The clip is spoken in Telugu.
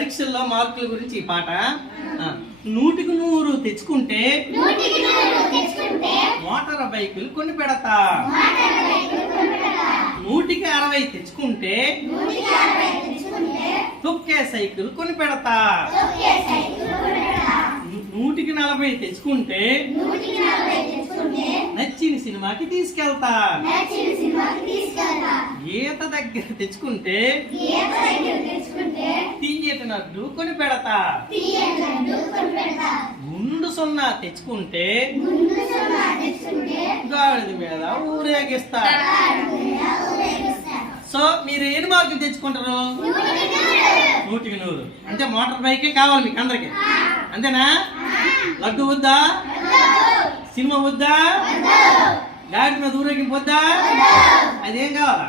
పరీక్షల్లో మార్కుల గురించి ఈ పాట. 100కి 100 తెచ్చుకుంటే మోటార్ బైకులు కొని పెడతా. 100కి 60 తెచ్చుకుంటే తొక్కే సైకిల్ కొని పెడతా. 100కి 40 తెచ్చుకుంటే నచ్చిన సినిమాకి తీసుకెళ్తా. ఈత దగ్గర తెచ్చుకుంటే తీయటి నడ్డు కొని పెడతా. గుండు సున్నా తెచ్చుకుంటే గాడిద మీద ఊరేగిస్తా. సో మీరు ఎన్ని మార్కులు తెచ్చుకుంటారు? 100కి 100. అంటే మోటార్ బైకే కావాలి మీకు అందరికి, అంతేనా? లడ్డు వద్దా? సినిమా వద్దా? గాడి మీద ఊరేగింపు వద్దా? అదేం కావాలా?